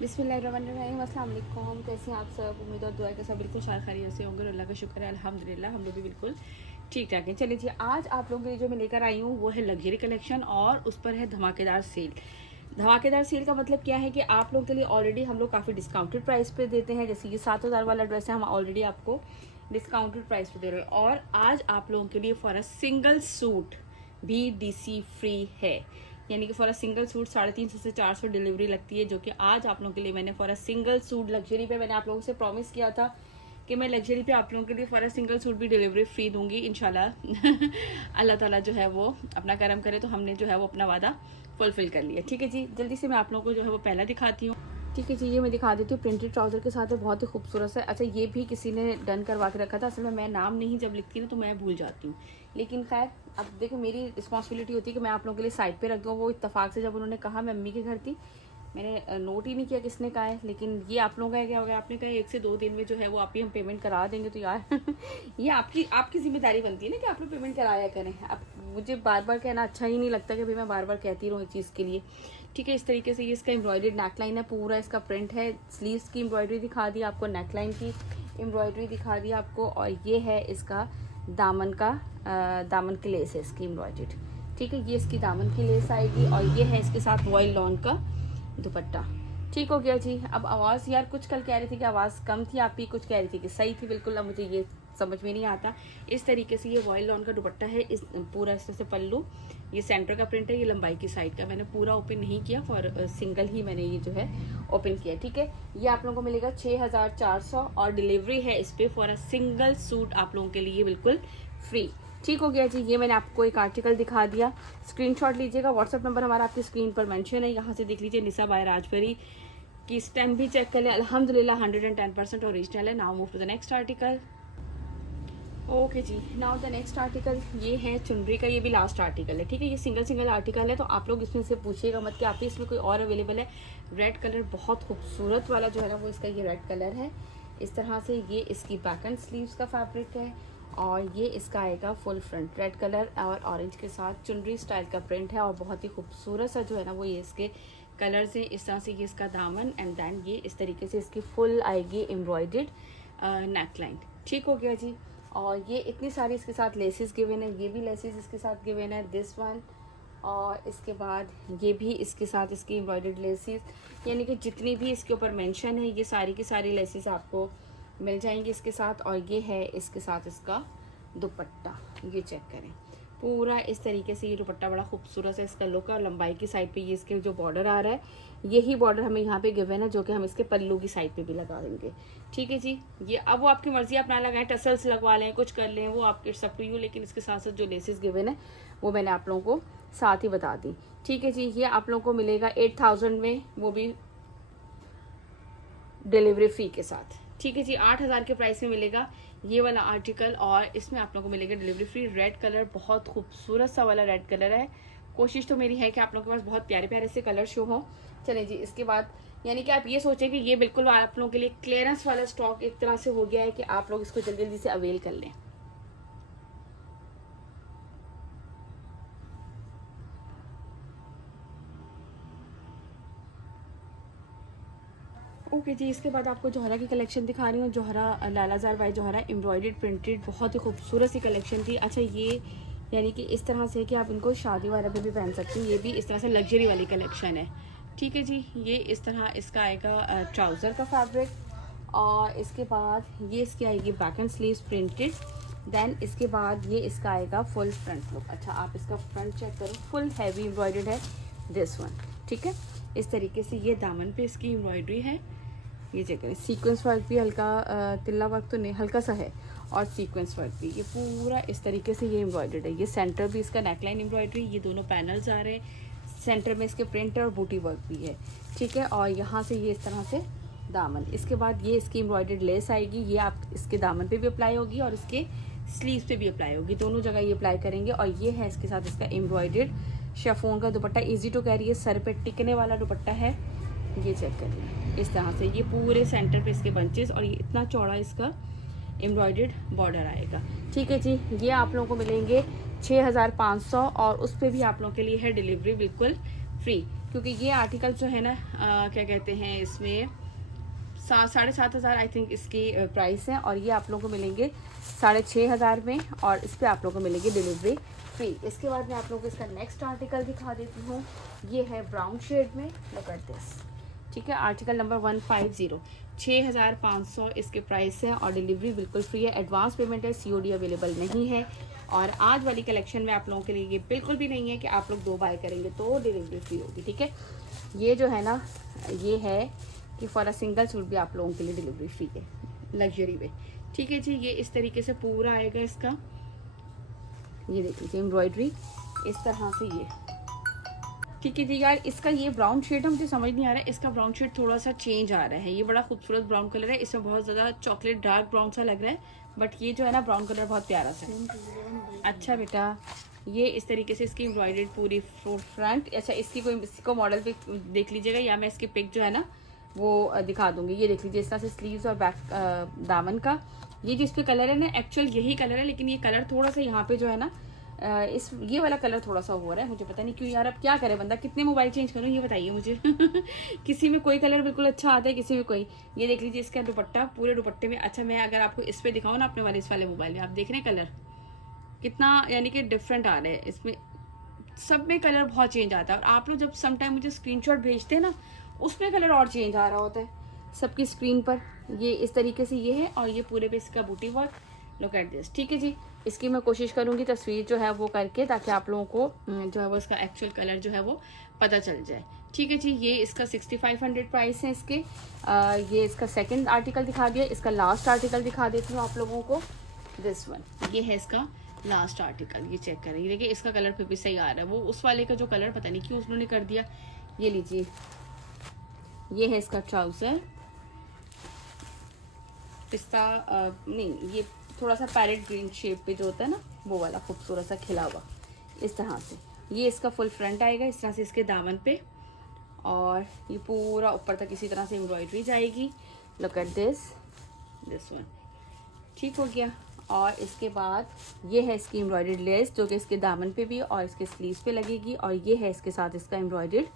बिस्मिल्लाहिर्रहमानिर्रहीम, अस्सलाम वालेकुम। कैसे हैं आप सब? उम्मीद और दुआ के सब बिल्कुल खैरियत से होंगे और अल्लाह का शुक्र है अल्हम्दुलिल्लाह हम लोग भी बिल्कुल ठीक ठाक हैं। चलिए जी, आज आप लोगों के लिए जो मैं लेकर आई हूँ वो है लग्जरी कलेक्शन और उस पर है धमाकेदार सेल। धमाकेदार सेल का मतलब क्या है कि आप लोगों के लिए ऑलरेडी हम लोग काफ़ी डिस्काउंटेड प्राइस पे देते हैं। जैसे ये 7,000 वाला ड्रेस है, हम ऑलरेडी आपको डिस्काउंटेड प्राइस पे दे रहे हैं और आज आप लोगों के लिए फॉर अ सिंगल सूट भी डीसी फ्री है। यानी कि फॉर अ सिंगल सूट 350 से 400 डिलीवरी लगती है, जो कि आज आप लोगों के लिए मैंने for a single suit luxury पे मैंने आप लोगों से प्रॉमिस किया था कि मैं लग्जरी पे आप लोगों के लिए फॉर अ सिंगल सूट भी डिलीवरी फ्री दूंगी इंशाल्लाह। अल्लाह ताला जो है वो अपना करम करे, तो हमने जो है वो अपना वादा फुलफिल कर लिया। ठीक है जी, जल्दी से मैं आप लोगों को जो है वो पहला दिखाती हूँ। ठीक है जी, ये मैं दिखा देती हूँ प्रिंटेड ट्राउजर के साथ है, बहुत ही खूबसूरत है। अच्छा, ये भी किसी ने डन करवा के रखा था। असल में मैं नाम नहीं जब लिखती ना तो मैं भूल जाती हूँ, लेकिन खैर अब देखो मेरी रिस्पॉन्सिबिलिटी होती है कि मैं आप लोगों के लिए साइड पे रख दूँ। वो इत्तेफाक से जब उन्होंने कहा, मैं अम्मी के घर थी, मैंने नोट ही नहीं किया किसने कहा है, लेकिन ये आप लोगों का क्या हो गया, आपने कहा 1 से 2 दिन में जो है वो आप ही हम पेमेंट करा देंगे। तो यार ये आपकी जिम्मेदारी बनती है ना कि आप लोग पेमेंट कराया करें। अब मुझे बार बार कहना अच्छा ही नहीं लगता कि भाई मैं बार बार कहती रहूँ इस चीज़ के लिए। ठीक है, इस तरीके से ये इसका एम्ब्रॉयडर्ड नेकलाइन है, पूरा इसका प्रिंट है। स्लीव्स की एम्ब्रॉयडरी दिखा दी आपको, नेकलाइन की एम्ब्रॉयडरी दिखा दी आपको, और ये है इसका दामन का दामन की लेस है इसकी एम्ब्रॉयडर्ड। ठीक है, ये इसकी दामन की लेस आएगी और ये है इसके साथ वॉयल लॉन का दुपट्टा। ठीक हो गया जी। अब आवाज़ यार कुछ कल कह रही थी कि आवाज़ कम थी, आप ही कुछ कह रही थी कि सही थी। बिल्कुल अब मुझे ये समझ में नहीं आता। इस तरीके से ये वॉयल लॉन का दुपट्टा है, इस पूरा इस तरह से पल्लू, ये सेंटर का प्रिंट है, ये लंबाई की साइड का। मैंने पूरा ओपन नहीं किया, फॉर सिंगल ही मैंने ये जो है ओपन किया। ठीक है, ये आप लोगों को मिलेगा 6,400 और डिलीवरी है इस पर फॉर अ सिंगल सूट आप लोगों के लिए बिल्कुल फ्री। ठीक हो गया जी, ये मैंने आपको एक आर्टिकल दिखा दिया। स्क्रीनशॉट लीजिएगा, व्हाट्सअप नंबर हमारा आपकी स्क्रीन पर मेंशन है, यहाँ से देख लीजिए। निसा बाय राजबरी की स्टैम्प भी चेक कर लें, अल्हम्दुलिल्लाह 110% ओरिजिनल है। Now move to the next article. Okay ji, now the next article ये है चुनरी का, ये भी लास्ट आर्टिकल है। ठीक है, ये सिंगल आर्टिकल है, तो आप लोग इसमें से पूछिएगा मत कि आप ही इसमें कोई और अवेलेबल है। रेड कलर बहुत खूबसूरत वाला जो है ना वो इसका ये रेड कलर है। इस तरह से ये इसकी बैक एंड स्लीव्स का फैब्रिक है और ये इसका आएगा फुल फ्रंट। रेड कलर और ऑरेंज के साथ चुनरी स्टाइल का प्रिंट है और बहुत ही खूबसूरत सा जो है ना वो ये इसके कलर से। इस तरह से ये इसका दामन एंड देन ये इस तरीके से इसकी फुल आएगी एम्ब्रॉयडर्ड नेकलाइन। ठीक हो गया जी, और ये इतनी सारी इसके साथ लेसेस गिवन है, ये भी लेसेस इसके साथ गिवन है, दिस वन, और इसके बाद ये भी इसके साथ इसकी एम्ब्रॉयडर्ड लेसेस, यानी कि जितनी भी इसके ऊपर मेंशन है ये सारी की सारी लेसेस आपको मिल जाएंगी इसके साथ। और ये है इसके साथ इसका दुपट्टा, ये चेक करें पूरा इस तरीके से। ये दुपट्टा बड़ा खूबसूरत है, इसका लुक, और लंबाई की साइड पे ये इसके जो बॉर्डर आ रहा है यही बॉर्डर हमें यहाँ पे गिवन है, जो कि हम इसके पल्लू की साइड पे भी लगा देंगे। ठीक है जी, ये अब वो आपकी मर्जी, आप ना लगाएं, टसल्स लगवा लें, कुछ कर लें, वो आपके सब टू यू, लेकिन इसके साथ साथ जो लेसेस गिवन है वो मैंने आप लोगों को साथ ही बता दी। ठीक है जी, ये आप लोगों को मिलेगा 8,000 में, वो भी डिलीवरी फ्री के साथ। ठीक है जी, 8,000 के प्राइस में मिलेगा ये वाला आर्टिकल और इसमें आप लोगों को मिलेगा डिलीवरी फ्री। रेड कलर बहुत खूबसूरत सा वाला रेड कलर है। कोशिश तो मेरी है कि आप लोगों के पास बहुत प्यारे प्यारे से कलर शो हो। चलें जी, इसके बाद यानी कि आप ये सोचें कि ये बिल्कुल आप लोगों के लिए क्लियरेंस वाला स्टॉक एक तरह से हो गया है कि आप लोग इसको जल्दी जल्दी से अवेल कर लें। ओके जी, इसके बाद आपको जोहरा की कलेक्शन दिखा रही हूँ। Zohra Lalazar by Zohra embroidered printed, बहुत ही खूबसूरत सी कलेक्शन थी। अच्छा, ये यानी कि इस तरह से कि आप इनको शादी वाला पे भी पहन सकती हैं, ये भी इस तरह से लग्जरी वाली कलेक्शन है। ठीक है जी, ये इस तरह इसका आएगा ट्राउज़र का फैब्रिक और इसके बाद ये इसकी आएगी back and sleeves printed. Then इसके बाद ये इसका आएगा फुल फ्रंट लुक। अच्छा, आप इसका फ्रंट चेक करो, फुल हैवी एम्ब्रॉयडर्ड है दिस वन। ठीक है, इस तरीके से ये दामन पे इसकी एम्ब्रॉयडरी है, ये चेक करें। सीक्वेंस वर्क भी हल्का तिल्ला वर्क तो नहीं, हल्का सा है, और सीक्वेंस वर्क भी ये पूरा इस तरीके से ये एम्ब्रॉयडर्ड है। ये सेंटर भी इसका नेकलाइन एम्ब्रॉयडरी, ये दोनों पैनल्स आ रहे हैं, सेंटर में इसके प्रिंटर और बूटी वर्क भी है। ठीक है, और यहाँ से ये इस तरह से दामन, इसके बाद ये इसकी एम्ब्रॉयडर्ड लेस आएगी, ये आप इसके दामन पे भी अप्लाई होगी और इसके स्लीव्स पे भी अप्लाई होगी, दोनों जगह ये अप्लाई करेंगे। और ये है इसके साथ इसका एम्ब्रॉयडर्ड शिफॉन का दुपट्टा, इजी टू कैरी है, सर पे टिकने वाला दुपट्टा है। ये चेक करिए इस तरह से, ये पूरे सेंटर पे इसके बंचेस और ये इतना चौड़ा इसका एम्ब्रॉयडर्ड बॉर्डर आएगा। ठीक है जी, ये आप लोगों को मिलेंगे 6,500 और उस पर भी आप लोगों के लिए है डिलीवरी बिल्कुल फ्री। क्योंकि ये आर्टिकल जो है ना क्या कहते हैं, इसमें 7,500 आई थिंक इसकी प्राइस है, और ये आप लोगों को मिलेंगे 6,500 में, और इस पर आप लोगों को मिलेगी डिलीवरी फ्री। इसके बाद मैं आप लोगों को इसका नेक्स्ट आर्टिकल दिखा देती हूँ। ये है ब्राउन शेड में, लुक एट दिस, ठीक है, आर्टिकल नंबर 150, 6,500 इसके प्राइस है, और डिलीवरी बिल्कुल फ्री है। एडवांस पेमेंट है, COD अवेलेबल नहीं है। और आज वाली कलेक्शन में आप लोगों के लिए ये बिल्कुल भी नहीं है कि आप लोग 2 बाय करेंगे तो डिलीवरी फ्री होगी, ठीक है। ये जो है ना, ये है कि फॉर अ सिंगल सूट भी आप लोगों के लिए डिलीवरी फ्री है लग्जरी में, ठीक है जी। ये इस तरीके से पूरा आएगा इसका, ये देख लीजिए एम्ब्रॉयडरी इस तरह से, ये ठीक है जी। यार इसका ये ब्राउन शेड है, मुझे समझ नहीं आ रहा है, इसका ब्राउन शेड थोड़ा सा चेंज आ रहा है। ये बड़ा खूबसूरत ब्राउन कलर है, इसमें बहुत ज़्यादा चॉकलेट डार्क ब्राउन सा लग रहा है, बट ये जो है ना ब्राउन कलर बहुत प्यारा सा है। अच्छा बेटा, ये इस तरीके से इसकी एम्ब्रॉयडरी पूरी फ्रंट, अच्छा इसको मॉडल पे देख लीजिएगा, या मैं इसकी पिक जो है ना वो दिखा दूंगी। ये देख लीजिए इस तरह से स्लीव्स और बैक दामन का, ये जिस पे कलर है ना एक्चुअल यही कलर है, लेकिन ये कलर थोड़ा सा यहाँ पे जो है ना ये वाला कलर थोड़ा सा हो रहा है, मुझे पता नहीं क्यों यार। अब क्या करे बंदा, कितने मोबाइल चेंज करूँ ये बताइए मुझे। किसी में कोई कलर बिल्कुल अच्छा आता है, किसी में कोई। ये देख लीजिए इसका दुपट्टा, पूरे दुपट्टे में, अच्छा मैं अगर आपको इस पे दिखाऊँ ना अपने वाले इस वाले मोबाइल में, आप देख रहे हैं कलर कितना यानी कि डिफरेंट आ रहा है इसमें, सब में कलर बहुत चेंज आता है। और आप लोग जब समटाइम मुझे स्क्रीनशॉट भेजते हैं ना, उसमें कलर और चेंज आ रहा होता है सबकी स्क्रीन पर। ये इस तरीके से ये है, और ये पूरे पे इसका बूटी वर्क, लुक एट दिस, ठीक है जी। इसकी मैं कोशिश करूंगी तस्वीर जो है वो करके, ताकि आप लोगों को जो है वो इसका एक्चुअल कलर जो है वो पता चल जाए, ठीक है जी। ये इसका 6,500 प्राइस है इसके। ये इसका सेकंड आर्टिकल दिखा दिया, इसका लास्ट आर्टिकल दिखा देती हूँ आप लोगों को, दिस वन। ये है इसका लास्ट आर्टिकल, ये चेक करें, देखिए इसका कलर फिर भी सही आ रहा है। वो उस वाले का जो कलर पता नहीं क्यों उन्होंने कर दिया। ये लीजिए, ये है इसका ट्राउजर, पिस्ता नहीं, ये थोड़ा सा पैरेट ग्रीन शेप पे जो होता है ना वो वाला खूबसूरत सा खिला हुआ इस तरह से। ये इसका फुल फ्रंट आएगा इस तरह से इसके दामन पे, और ये पूरा ऊपर तक इसी तरह से एम्ब्रॉयडरी जाएगी, लुक एट दिस वन, ठीक हो गया। और इसके बाद ये है इसकी एम्ब्रॉयडर्ड लेस, जो कि इसके दामन पे भी और इसके स्लीव्स पे लगेगी, और ये है इसके साथ इसका एम्ब्रॉयडर्ड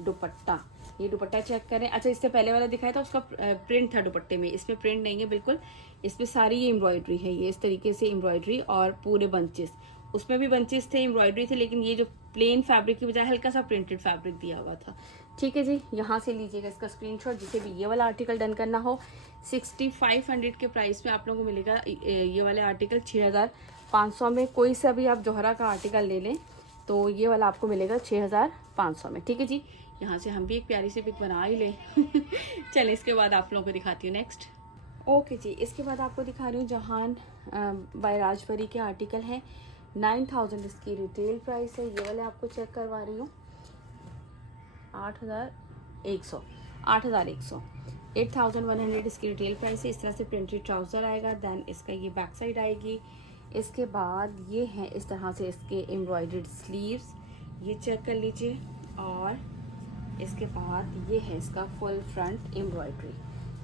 दुपट्टा। ये दुपट्टा चेक करें, अच्छा इससे पहले वाला दिखाया था उसका प्रिंट था दुपट्टे में, इसमें प्रिंट नहीं है बिल्कुल, इसमें सारी ये एम्ब्रॉयडरी है, ये इस तरीके से एम्ब्रॉयडरी और पूरे बंचेस, उसमें भी बंचेस थे, एम्ब्रॉयडरी थे, लेकिन ये जो प्लेन फैब्रिक की बजाय हल्का सा प्रिंटेड फैब्रिक दिया हुआ था, ठीक है जी। यहाँ से लीजिएगा इसका स्क्रीनशॉट, जिसे भी ये वाला आर्टिकल डन करना हो। 6,500 के प्राइस में आप लोगों को मिलेगा ये वाले आर्टिकल 6,500 में। कोई सा भी आप जोहरा का आर्टिकल ले लें तो ये वाला आपको मिलेगा 6,500 में, ठीक है जी। यहाँ से हम भी एक प्यारी सी पिक बना ही लें। चलें, इसके बाद आप लोगों को दिखाती हूँ नेक्स्ट। ओके जी, इसके बाद आपको दिखा रही हूँ जहान बाय राजपरी के आर्टिकल हैं। 9,000 इसकी रिटेल प्राइस है। ये वाले आपको चेक करवा रही हूँ 8,100 8,100 इसकी रिटेल प्राइस है। इस तरह से प्रिंटेड ट्राउज़र आएगा, देन इसका ये बैक साइड आएगी। इसके बाद ये है इस तरह से इसके एम्ब्रॉयडर्ड स्लीव्स, ये चेक कर लीजिए। और इसके बाद ये है इसका फुल फ्रंट एम्ब्रॉयडरी,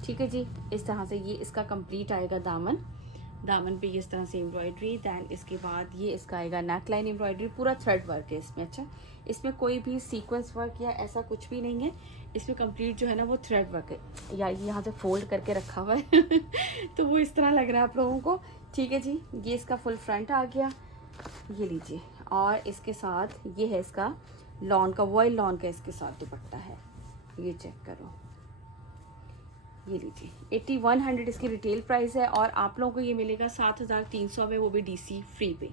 ठीक है जी। इस तरह से ये इसका कंप्लीट आएगा दामन पे ये इस तरह से एम्ब्रॉयडरी। दैन इसके बाद ये इसका आएगा नेक लाइन एम्ब्रॉयडरी, पूरा थ्रेड वर्क है इसमें। अच्छा, इसमें कोई भी सीक्वेंस वर्क या ऐसा कुछ भी नहीं है, इसमें कंप्लीट जो है ना वो थ्रेड वर्क है। या यहाँ से फोल्ड करके रखा हुआ है तो वो इस तरह लग रहा है आप लोगों को, ठीक है जी। ये इसका फुल फ्रंट आ गया, ये लीजिए। और इसके साथ ये है इसका लॉन का, वॉयल लॉन का इसके साथ दुपट्टा है, ये चेक करो, ये लीजिए। 8,100 इसकी रिटेल प्राइस है, और आप लोगों को ये मिलेगा 7,300 में, वो भी DC फ्री पे,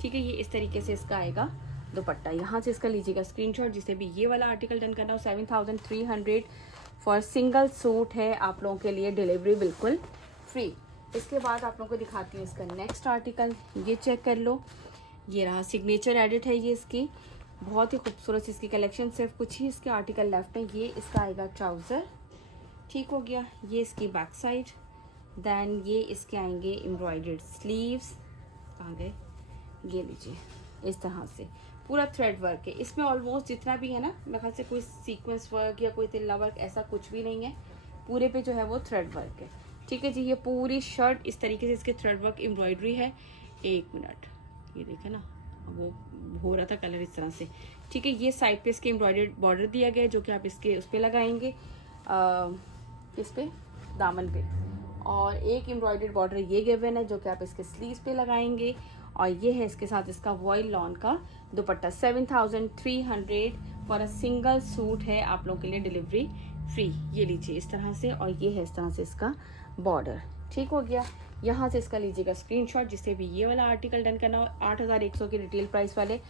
ठीक है। ये इस तरीके से इसका आएगा दुपट्टा। यहाँ से इसका लीजिएगा स्क्रीनशॉट, जिसे भी ये वाला आर्टिकल डन करना हो। 7,300 फॉर सिंगल सूट है आप लोगों के लिए, डिलीवरी बिल्कुल फ्री। इसके बाद आप लोगों को दिखाती हूँ इसका नेक्स्ट आर्टिकल, ये चेक कर लो। ये रहा, सिग्नेचर एडिट है ये इसकी, बहुत ही खूबसूरत इसकी कलेक्शन, सिर्फ कुछ ही इसके आर्टिकल लेफ्ट है। ये इसका आएगा ट्राउज़र, ठीक हो गया। ये इसकी बैक साइड, देन ये इसके आएंगे एम्ब्रॉयडर्ड स्लीव्स आ गए, ये लीजिए। इस तरह से पूरा थ्रेड वर्क है इसमें, ऑलमोस्ट जितना भी है ना, मेरे ख्याल से कोई सीक्वेंस वर्क या कोई तिल्ला वर्क ऐसा कुछ भी नहीं है, पूरे पे जो है वो थ्रेड वर्क है, ठीक है जी। ये पूरी शर्ट इस तरीके से इसके थ्रेड वर्क एम्ब्रॉयडरी है। एक मिनट, ये देखे ना, वो हो रहा था कलर इस तरह से, ठीक है। ये साइड पे इसके एम्ब्रॉयडर्ड बॉर्डर दिया गया है जो कि आप इसके उस पर लगाएंगे, इस पे दामन पे, और एक एम्ब्रॉयडर्ड बॉर्डर ये गिवन है जो कि आप इसके स्लीव्स पे लगाएंगे। और ये है इसके साथ इसका वॉयल लॉन का दुपट्टा। 7300 फॉर अ सिंगल सूट है आप लोगों के लिए डिलीवरी फ्री। ये लीजिए इस तरह से, और ये है इस तरह से इसका बॉर्डर। ठीक हो गया। यहाँ से इसका लीजिएगा स्क्रीनशॉट, जिससे भी ये वाला आर्टिकल डन करना हो। 8100 की रिटेल प्राइस वाले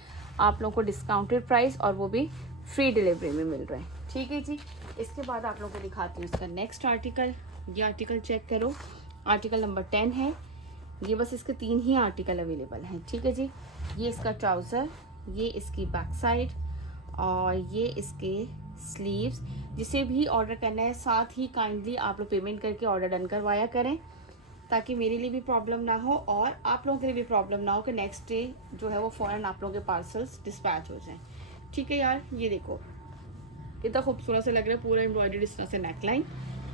आप लोगों को डिस्काउंटेड प्राइस और वो भी फ्री डिलीवरी में मिल रहा है। ठीक है जी। इसके बाद आप लोगों को दिखाती हूँ इसका नेक्स्ट आर्टिकल। ये आर्टिकल चेक करो, आर्टिकल नंबर 10 है। ये बस इसके 3 ही आर्टिकल अवेलेबल हैं। ठीक है जी। ये इसका ट्राउज़र, ये इसकी बैक साइड और ये इसके स्लीव्स। जिसे भी ऑर्डर करना है साथ ही काइंडली आप लोग पेमेंट करके ऑर्डर डन करवाया करें, ताकि मेरे लिए भी प्रॉब्लम ना हो और आप लोगों के लिए भी प्रॉब्लम ना हो कि नेक्स्ट डे जो है वो फ़ौरन आप लोगों के पार्सल्स डिस्पैच हो जाएं। ठीक है यार, ये देखो कितना खूबसूरत से लग रहा है। पूरा एम्ब्रॉयडरी इस तरह से नेकलाइन,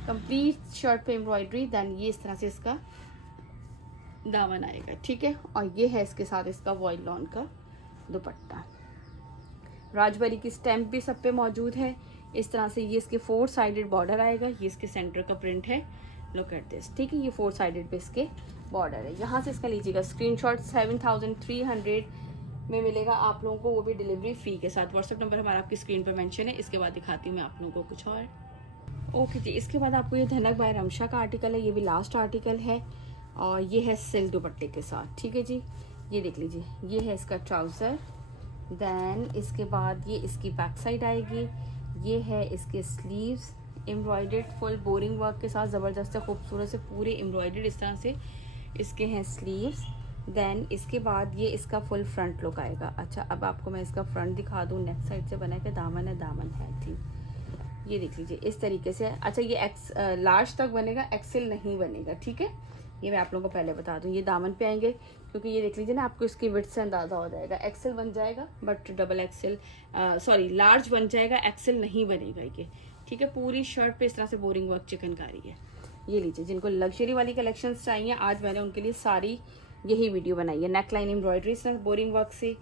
कंप्लीट शर्ट पे एम्ब्रॉयडरी, देन ये इस तरह से इसका दामन आएगा। ठीक है। और ये है इसके साथ इसका वॉयल लॉन का दुपट्टा। राजबरी की स्टैम्प भी सब पे मौजूद है। इस तरह से ये इसके 4 साइडेड बॉर्डर आएगा। ये इसके सेंटर का प्रिंट है, लुक एट दिस। ठीक है। ये 4 साइडेड पे इसके बॉर्डर है। यहाँ से इसका लीजिएगा स्क्रीनशॉट। 7300 में मिलेगा आप लोगों को, वो भी डिलीवरी फ्री के साथ। व्हाट्सअप नंबर हमारा आपकी स्क्रीन पर मेंशन है। इसके बाद दिखाती हूँ मैं आप लोगों को कुछ और। ओके जी। इसके बाद आपको ये धनक बाय रमशा का आर्टिकल है। ये भी लास्ट आर्टिकल है और ये है सिल्क दुपट्टे के साथ। ठीक है जी। ये देख लीजिए, ये है इसका ट्राउज़र, देन इसके बाद ये इसकी बैक साइड आएगी। ये है इसके sleeves embroidered full boring work के साथ, ज़बरदस्त खूबसूरत से पूरे एम्ब्रॉयडर्ड इस तरह से इसके हैं स्लीव्स। देन इसके बाद ये इसका फुल फ्रंट लुक आएगा। अच्छा, अब आपको मैं इसका फ्रंट दिखा दूँ। नेक साइड से बना के दामन है, दामन है ठीक। ये देख लीजिए इस तरीके से। अच्छा, ये लार्ज तक बनेगा, एक्सेल नहीं बनेगा। ठीक है। ये मैं आप लोगों को पहले बता दूं। ये दामन पे आएंगे, क्योंकि ये देख लीजिए ना, आपको इसकी विड्थ से अंदाज़ा हो जाएगा। एक्सेल बन जाएगा but double XL, sorry large बन जाएगा, एक्सेल नहीं बनेगा ये। ठीक है। पूरी शर्ट पे इस तरह से बोरिंग वर्क चिकनकारी है। ये लीजिए, जिनको लग्जरी वाली कलेक्शंस चाहिए आज मैंने उनके लिए सारी यही वीडियो बनाई है। नेकलाइन एम्ब्रॉयडरी इस तरह बोरिंग वर्क से,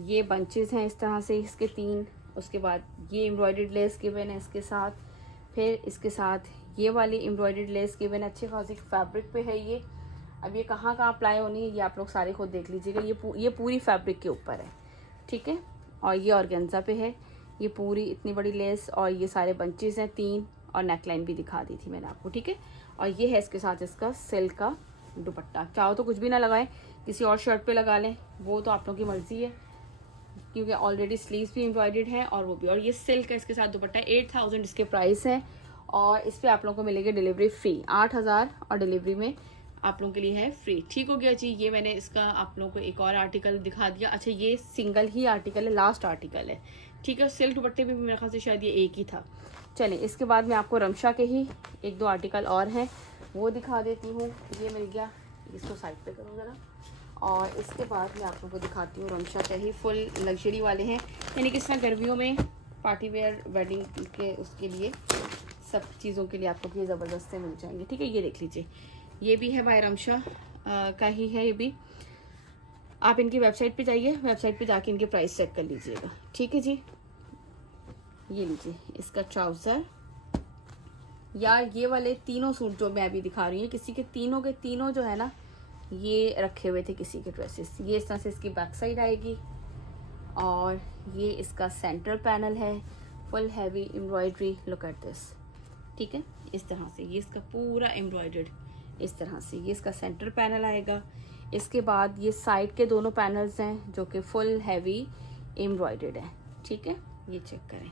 ये बंचेज हैं इस तरह से इसके 3। उसके बाद ये एम्ब्रॉयडर्ड लेस गिवन है इसके साथ। फिर इसके साथ ये वाली एम्ब्रॉयडर्ड लेस गिवन है, अच्छे खासी फैब्रिक पे है ये। अब ये कहाँ कहाँ अप्लाई होनी है ये आप लोग सारे खुद देख लीजिएगा। ये पूरी फैब्रिक के ऊपर है। ठीक है। और ये ऑर्गेन्जा पे है। ये पूरी इतनी बड़ी लेस और ये सारे बंचेस हैं 3, और नेकलाइन भी दिखा दी थी मैंने आपको। ठीक है। और ये है इसके साथ इसका सिल्क का दुपट्टा। चाहो तो कुछ भी ना लगाएं, किसी और शर्ट पे लगा लें, वो तो आप लोगों की मर्जी है, क्योंकि ऑलरेडी स्लीव्स भी एम्ब्रॉयडर्ड है और वो भी। और ये सिल्क का इसके साथ दुपट्टा 8000 इसके प्राइस है और इस पे आप लोगों को मिलेगी डिलीवरी फ्री। 8000 और डिलीवरी में आप लोगों के लिए है फ्री। ठीक हो गया जी। ये मैंने इसका आप लोगों को एक और आर्टिकल दिखा दिया। अच्छा, ये सिंगल ही आर्टिकल है, लास्ट आर्टिकल है। ठीक है। सिल्क दुपट्टे भी मेरे ख्याल से शायद ये एक ही था। चलिए, इसके बाद मैं आपको रमशा के ही 1-2 आर्टिकल और हैं वो दिखा देती हूँ। ये मिल गया, इसको साइड पे करो ज़रा। और इसके बाद मैं आप लोगों को दिखाती हूँ रमशा के ही फुल लग्जरी वाले हैं, यानी कि इस तरह गर्मियों में पार्टी वेयर वेडिंग के उसके लिए सब चीज़ों के लिए आपको ये ज़बरदस्त से मिल जाएंगे। ठीक है। ये देख लीजिए, ये भी है बाय रमशा का ही है। ये भी आप इनकी वेबसाइट पे जाइए, वेबसाइट पे जाके इनके प्राइस चेक कर लीजिएगा। ठीक है जी। ये लीजिए इसका ट्राउज़र। यार ये वाले तीनों सूट जो मैं अभी दिखा रही हूँ, किसी के तीनों जो है ना, ये रखे हुए थे किसी के ड्रेसेस। ये इस तरह से इसकी बैक साइड आएगी और ये इसका सेंटर पैनल है, full heavy embroidery, look at this. ठीक है। इस तरह से ये इसका पूरा एम्ब्रॉयडर्ड इस तरह से ये इसका सेंटर पैनल आएगा। इसके बाद ये साइड के दोनों पैनल्स हैं जो कि फुल हैवी एम्ब्रॉयडर्ड है। ठीक है। ये चेक करें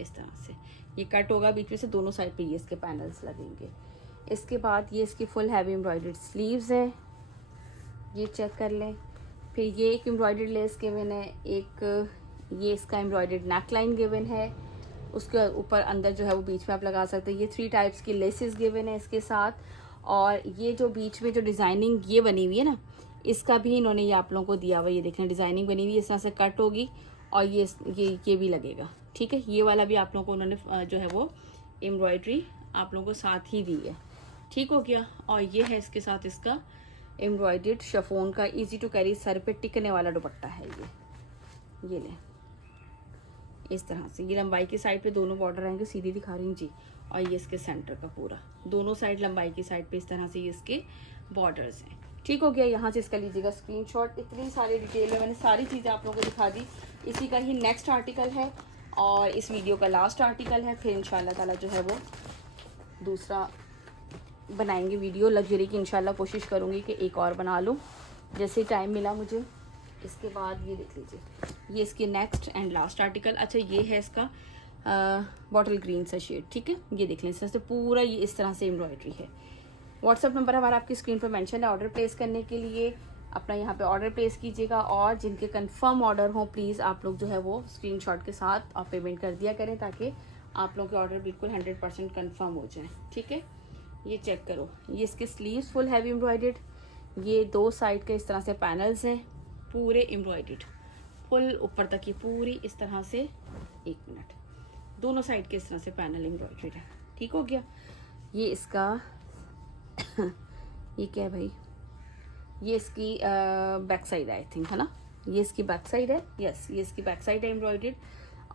इस तरह से ये कट होगा बीच में से, दोनों साइड पे ये इसके पैनल्स लगेंगे। इसके बाद ये इसकी फुल हैवी एम्ब्रॉयडर्ड स्लीव्स है, ये चेक कर लें। फिर ये एक एम्ब्रॉयडर्ड लेस गिवन है, एक ये इसका एम्ब्रॉयडर्ड नेकलाइन गिवन है, उसके ऊपर अंदर जो है वो बीच में आप लगा सकते हैं। ये 3 टाइप्स की लेसेस गिवन है इसके साथ। और ये जो बीच में जो डिज़ाइनिंग ये बनी हुई है ना, इसका भी इन्होंने ये आप लोगों को दिया हुआ। ये देखें डिज़ाइनिंग बनी हुई है, इस तरह से कट होगी और ये भी लगेगा। ठीक है। ये वाला भी आप लोगों को उन्होंने जो है वो एम्ब्रॉयडरी आप लोगों को साथ ही दी है। ठीक हो गया। और ये है इसके साथ इसका एम्ब्रॉयडर्ड शिफॉन का इजी टू कैरी सर पे टिकने वाला दुपट्टा है ये ले। इस तरह से। ये लंबाई की साइड पे दोनों बॉर्डर आएंगे, सीधी दिखा रही हूँ जी। और ये इसके सेंटर का पूरा, दोनों साइड लंबाई की साइड पे इस तरह से ये इसके बॉर्डर्स हैं। ठीक हो गया। यहाँ से इसका लीजिएगा स्क्रीनशॉट। इतनी सारी डिटेल में मैंने सारी चीज़ें आप लोगों को दिखा दी। इसी का ही नेक्स्ट आर्टिकल है और इस वीडियो का लास्ट आर्टिकल है। फिर इंशाल्लाह ताला जो है वो दूसरा बनाएंगे वीडियो लग्जरी की। इंशाल्लाह कोशिश करूँगी कि एक और बना लूँ जैसे टाइम मिला मुझे। इसके बाद ये देख लीजिए, ये इसकी नेक्स्ट एंड लास्ट आर्टिकल। अच्छा, ये है इसका बॉटल ग्रीन सा शेड। ठीक है, ये देख लें इस तरह से पूरा ये इस तरह से एम्ब्रॉयडरी है। व्हाट्सअप नंबर हमारा आपकी स्क्रीन पर मेंशन है ऑर्डर प्लेस करने के लिए। अपना यहाँ पे ऑर्डर प्लेस कीजिएगा और जिनके कंफर्म ऑर्डर हो प्लीज़ आप लोग जो है वो स्क्रीनशॉट के साथ आप पेमेंट कर दिया करें ताकि आप लोगों के ऑर्डर बिल्कुल 100% कंफर्म हो जाए। ठीक है, ये चेक करो, ये इसके स्लीव्स फुल हैवी एम्ब्रॉयडर्ड। ये दो साइड के इस तरह से पैनल्स हैं पूरे एम्ब्रॉयडर्ड फुल ऊपर तक, ये पूरी इस तरह से। एक मिनट, दोनों साइड के इस तरह से पैनल एम्ब्रॉयडर्ड है। ठीक हो गया। ये इसका ये क्या है भाई, ये इसकी बैक साइड है आई थिंक, है ना। ये इसकी बैक साइड है, यस ये इसकी बैक साइड है एम्ब्रॉयडर्ड।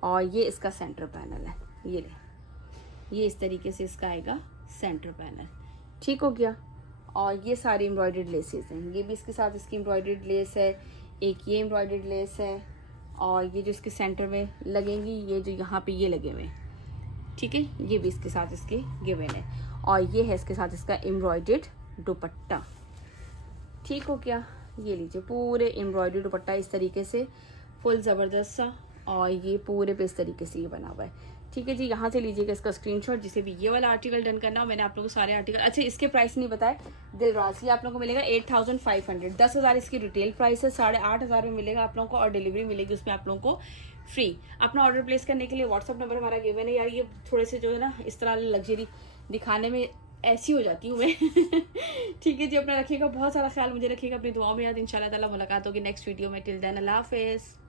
और ये इसका सेंटर पैनल है। ये ले, ये इस तरीके से इसका आएगा सेंटर पैनल। ठीक हो गया। और ये सारी एम्ब्रॉयडर्ड लेसेस हैं। ये भी इसके साथ इसकी एम्ब्रॉयडर्ड लेस है, एक ये एम्ब्रॉयडर्ड लेस है और ये जो इसके सेंटर में लगेंगी, ये जो यहाँ पे ये लगे हुए हैं। ठीक है, ये भी इसके साथ इसके गिवन है। और ये है इसके साथ इसका एम्ब्रॉयडर्ड दुपट्टा। ठीक हो गया। ये लीजिए पूरे एम्ब्रॉयडरी दुपट्टा इस तरीके से फुल ज़बरदस्त सा, और ये पूरे पे इस तरीके से ये बना हुआ है। ठीक है जी, यहाँ से लीजिएगा इसका स्क्रीनशॉट जिसे भी ये वाला आर्टिकल डन करना हो। मैंने आप लोगों को सारे आर्टिकल, अच्छा इसके प्राइस नहीं बताए, दिलराज ये आप लोगों को मिलेगा 8500, 10,000 इसकी रिटेल प्राइस है, 8,500 में मिलेगा आप लोगों को और डिलीवरी मिलेगी उसमें आप लोगों को फ्री। अपना ऑर्डर प्लेस करने के लिए व्हाट्सअप नंबर हमारा गिवन है। यार ये थोड़े से जो है ना इस तरह लग्जरी दिखाने में ऐसी हो जाती हूँ मैं। ठीक है जी, अपना रखिएगा बहुत सारा ख्याल, मुझे रखिएगा अपनी दुआओं में याद। इंशाल्लाह ताला मुलाकात होगी नेक्स्ट वीडियो में। टिल देन अल्लाह हाफिज़।